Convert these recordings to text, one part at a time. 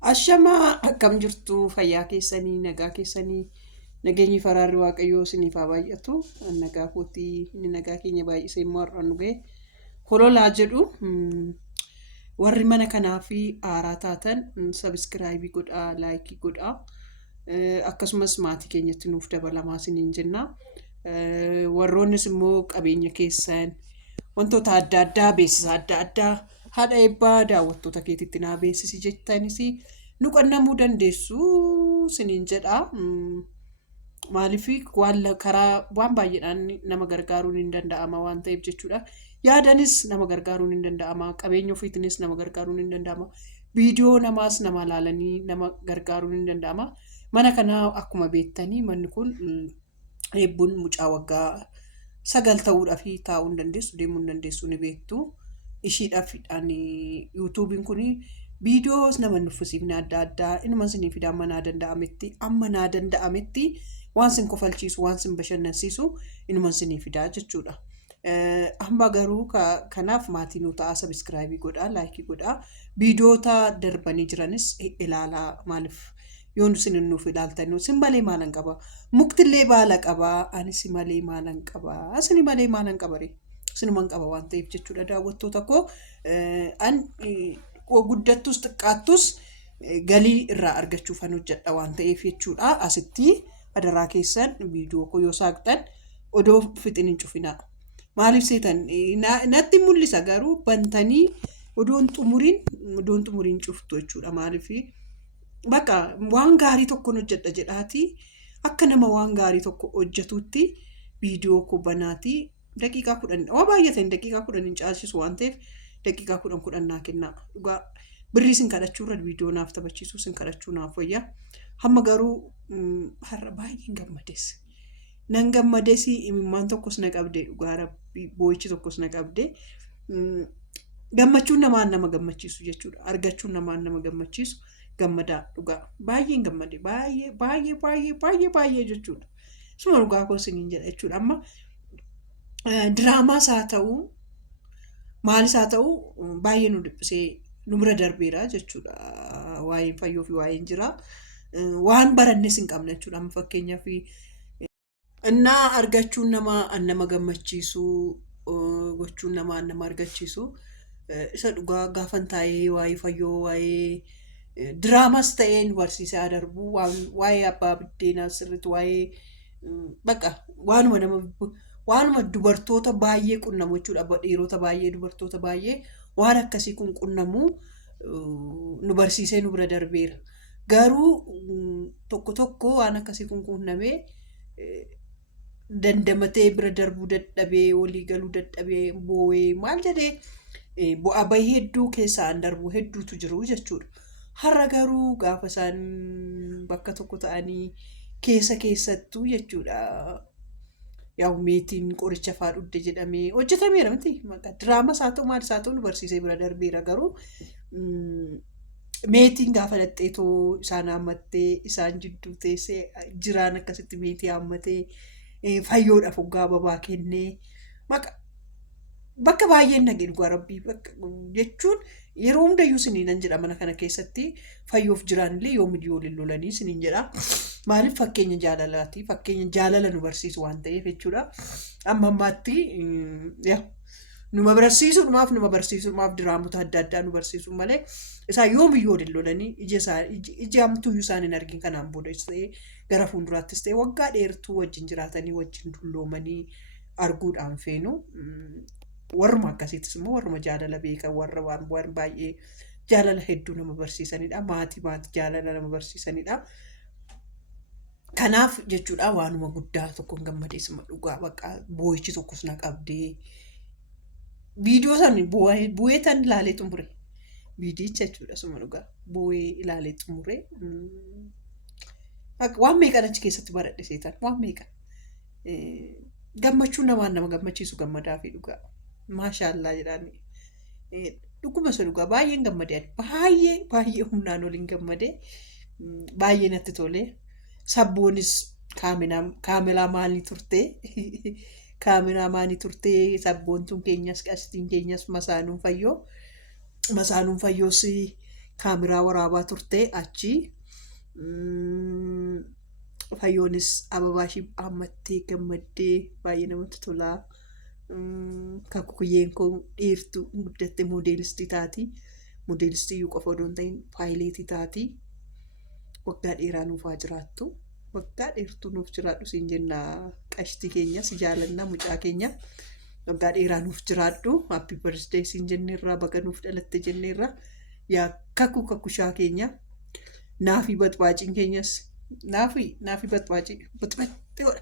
Ashamaa akkam jirtu fayyaa keessanii nagaa keessanii nageenyi faraarri waaqayyoo isiniif haa baay'atu. Nagaa kootii inni nagaa keenya baay'isee immoo har'a nu ga'e hololaa jedhu. Warri mana kanaa fi haaraa taatan sabiskiraayibii godhaa laayikii godhaa. Akkasumas maatii keenyatti nuuf dabalamaa isiniin jenna. Warroonnis immoo qabeenya keessan wantoota adda addaa beeksisa adda addaa haadha eebbaa daawwattoota keetitti naa beeksisi jettanis nu qunnamuu dandeessu isiniin jedha. Maaliif karaa waan baay'eedhaan nama gargaaruun hin danda'ama waan ta'eef jechuudha. Yaadanis nama gargaaruun hin danda'ama. Qabeenya ofiitiinis nama gargaaruun hin danda'ama. Viidiyoo namaas nama ilaalanii nama gargaaruun hin danda'ama. Mana kanaa akkuma beektanii manni kun eebbuun mucaa waggaa 9 ta'uudhaaf taa'uu hin dandeessu deemuu hin dandeessu ni beektu. Ishiidhaafidhaan yuutuubiin kun viidiyoos nama nuffisiifne adda addaa inuma isinii fidaan manaa danda'ametti amma naa danda'ametti waan sin kofalchiisu waan sin bashannansiisu inuma isinii fidaa jechuudha. Amma garuu kanaaf maatii nu ta'a sabiskiraayibii godhaa laayikii godhaa viidiyoota darbanii jiranis ilaalaa maaliif yoon isin nuuf ilaaltan isin malee maalan qaba muktillee baala qabaa anis malee maalan qabaa isin malee maalan qabaree. Sinuman qaba waan ta'eef jechuudha daawwattoota koo guddattus xiqqaattus galii irraa argachuufan hojjedha waan ta'eef jechuudha. Asitti adaraa keessan viidiyoo koo yoo saaqtan odoo fixin hin cufinaa. Maaliif seetan natti mul'isa garuu bantanii odoon xumuriin cuftu jechuudha. Maaliif bakka waan gaarii tokkoon hojjedha jedhaati akka nama waan gaarii tokko hojjetutti viidiyoo koo banaatii. Daqiiqaa 10 waa baay'ateen daqiiqaa 10 hin caalchisu waan ta'eef daqiiqaa 10 naa kennaa. Dhugaa birrii sin kadhachuu irra viidiyoo naaf taphachiisu sin kadhachuu naaf wayyaa. Hamma garuu har'a baay'een gammadees. Nan gammadees imimmaan tokkos na qabdee dhugaa rabbii boo'ichi tokkos na qabdee. Gammachuun namaan nama gammachiisu jechuudha. Argachuun namaan nama gammachiisu gammadaa dhugaa baay'een gammade baay'ee jechuudha. Suma dhugaa koo isiniin jedha jechuudha. Amma diraamaas haa ta'u maalis haa ta'u baay'ee nu dhiphisee nu bira darbeera jechuudha. Waa'een fayyoo fi waa'een jira waan barannes hin qabne jechuudha. Amma fakkeenyaaf innaa argachuun nama gammachiisu gochuun nama argachiisu isa dhugaa gaafan taa'ee waa'ee fayyoo waa'ee diraamaas ta'ee nu barsiisaa darbu waa'ee abbaa biddeenaa sirriitti waa'ee bakka waanuma dubartoota baay'ee qunnamu jechuudha. Dhiirota baay'ee dubartoota baay'ee waan akkasii kun qunnamu nu barsiisee nu bira darbeera. Garuu tokko waan akkasii kun qunnamee dandamatee bira darbuu dadhabee walii galuu dadhabee boo'ee maal jedhee bu'aa bahii hedduu keessaan darbu hedduutu jiru jechuudha. Har'a garuu gaafa isaan bakka tokko ta'anii keessattuu jechuudha. Yaa meetiin qoricha fa'aa dhugde jedhamee hojjetameera miti diraamas haa ta'u maalis haa ta'u nu barsiisee bira darbeera. Garuu meetiin gaafa dhaxxeetoo isaan hammattee isaan jidduu teessee jiraan akkasitti meetii hammatee fayyoodhaaf hoggaa babaa kennee bakka baay'een nagee dhugaa rabbii jechuun yeroo hundayyuu isiniin nan jedha mana kana keessatti fayyoof jiraanillee yoo midiyoo waliin lolanii isiniin jedha. Maaliif fakkeenya jaalalaati fakkeenya jaalala nu barsiisu waan ta'eef jechuudha. Amma ammaatti numa barsiisuudhaaf diraamota adda addaa nu barsiisu malee isaan yoomiyyuu waliin lolanii ija hamtuuyyuu isaan hin argin kanaan booda ta'ee gara fuulduraattis ta'ee waggaa dheertuu wajjin jiraatanii wajjin dulloomanii arguudhaan feenu. Warruma akkasiittis immoo warruma jaalala beekan warra waan baay'ee jaalala hedduu nama barsiisanidha. Maatii jaalala nama barsiisanidha. Kanaaf jechuudha waanuma guddaa tokkoon gammadeessuma dhugaa bakka boo'ichi tokkos na qabdee viidiyoo sana bu'ee tan ilaalee xumure viidiyicha jechuudha suma dhugaa bu'ee ilaalee xumure waan meeqan achi keessatti baradhe seetan waan meeqan gammachuun nama gammachiisu gammadaa fi dhugaa maashaallaa jedhaanii dhuguma isa dhugaa baay'een gammadee baay'ee humnaan waliin gammadee baay'ee natti tolee. Sabboonis kaameraa maanii turtee sabboontuun keenyas qasitiin keenyas masaanuun fayyoos kaameraa waraabaa turte achi fayyoonis ababaa ishii hammattee gammaddee baay'ee namatti tolaa. Kakuyyeen koo dhiirtuu guddatte moodeelistii taati. Moodeelistii iyyuu qofa odoo hin ta'in paayileetii taati. Waggaa dheeraa nuuf haa jiraattu. Waggaa dheertuu nuuf jiraadhu siin jenna qashtii keenya si jaalannaa mucaa keenya. Waggaa dheeraa nuuf jiraadhu. Happy birthday siin jenneerraa baga nuuf dhalatte jenneerra. Yaa kakushaa keenya. Naafi baxbaaciin keenyas naafi baxbaacii godha.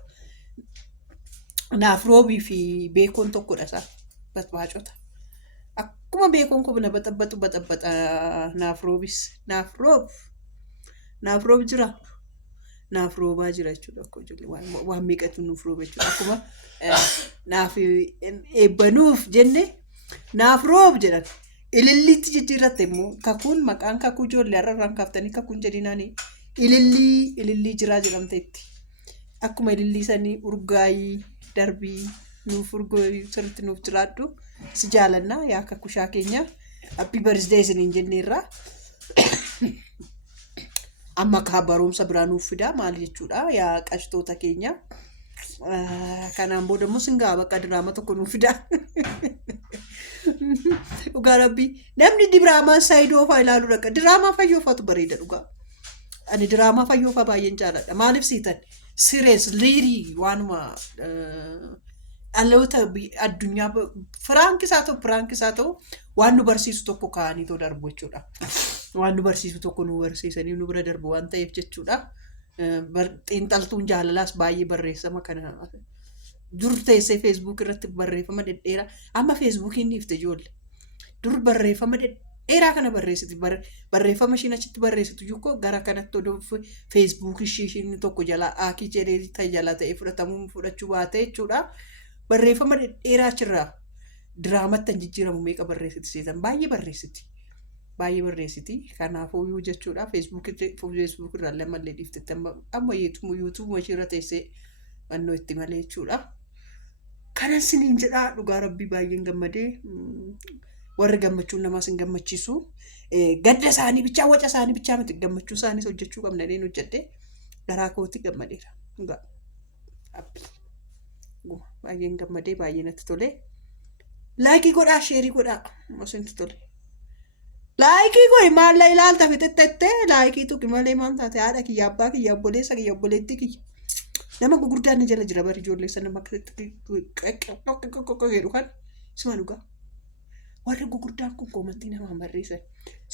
Naaf roobii fi beekoon tokkodha isaa baxbaacota. Akkuma beekoon kun baxabbata naaf roobis naaf roob jira. Naaf roobaa jira jechuudha. Waan meeqatu nuuf rooba jechuudha. Akkuma naaf eebbanuuf jenne naaf roob jedhan. Ililliitti jijjiirratte immoo kakuun maqaan kakuu ijoollee har'arraan kaaftanii kakuun jedhinaanii ilillii jiraa jedhamteetti. Akkuma ilillii sanii urgaayii darbii nuuf urgaayii sirriitti nuuf jiraadhu si jaalannaa yaa kakushaa keenya. Happy birthday isiniin jenneerra. Amma kaa barumsa biraa nuuf fida maal jechuudha yaa qashtoota keenya. Kanaan booda immoo singaa bakka diraama tokko nuuf fida. Dhugaa rabbii namni diraamaa saayidoo fa'aa ilaaluu dhaqa. Diraamaa fayyoofatu bareeda dhugaa. Ani diraamaa fayyoofaa baay'een jaalladha. Maaliif siitan sirees liirii waanuma dhaloota addunyaa firaankisaa ta'u waan nu barsiisu tokko kaa'anii too darbu jechuudha. Waan nu barsiisu tokko nu barsiisanii nu bira darbu waan ta'eef jechuudha. Xiinxaltuun jaalalaas baay'ee barreeffama kana. Dur teessee feesbuuk irratti barreeffama dhedheeraa amma feesbuukiin dhiifte ijoollee. Dur barreeffama dhedheeraa kana barreessiti barreeffama ishiin achitti barreessitu iyyuu gara kanatti odoo feesbuuk ishiin tokko jalaa aakii jedhee ta'e jala ta'e fudhachuu baate jechuudha. Barreeffama dhedheeraa achirraa diraamatti hin jijjiiramu meeqa barreessiti seetan baay'ee barreessiti. Kanaafuu jechuudha feesbuuk irraallee ammallee dhiiftetti amma yuutuub ishiirra teessee fannoo itti malee jechuudha. Kanan siniin jedhaa dhugaa rabbii baay'een gammadee warri gammachuun namaa sin gammachiisu. Gadda isaanii bichaa waca isaanii bichaa miti gammachuu isaaniis hojjechuu qabna dheen hojjedhee garaa kootti gammadeera. Baay'een gammadee baay'ee natti tolee. Laayikii godhaa sheerii godhaa osinti tole. Laayikii godhi maalla ilaalta fixexxettee laayikii tuqi malee maal taate haadha kiyya abbaa kiyya obboleessa kiyya obboleettii kiyya. Nama gurguddaan jala jira bari ijoollee sana makkatti jedhu kan isuma dhugaa. Warri gurguddaan kun koomantii namaan barreessan.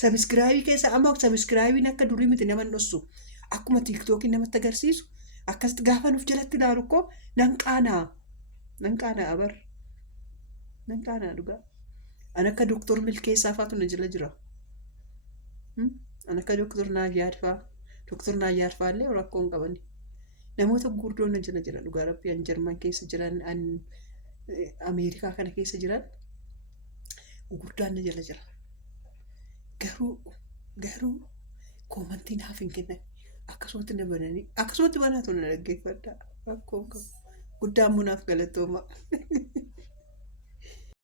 Sabiskiraabii keessa amma sabiskiraabiin akka durii miti nama dhossu. Akkuma tiiktookiin namatti agarsiisu akkasitti gaafa nuuf jalatti ilaalu koo nan qaanaa abar. Nan qaanaa dhugaa. An akka Dooktor Milkeessaa faatu na jala jira. An akka Dooktor Naayyaad fa'aa. Dooktor Naayyaad fa'aa illee rakkoo hin qabani. Namoota gurguddoo na jala jira dhugaa rabbii an Jarman keessa jiran an Ameerikaa kana keessa jiran gurguddaan na jala jira. Garuu koomantii naaf hin kennan akkasumatti na bananii akkasumatti banaatu na dhaggeeffadha. Rakkoo hin qabu. Guddaan munaaf galatooma.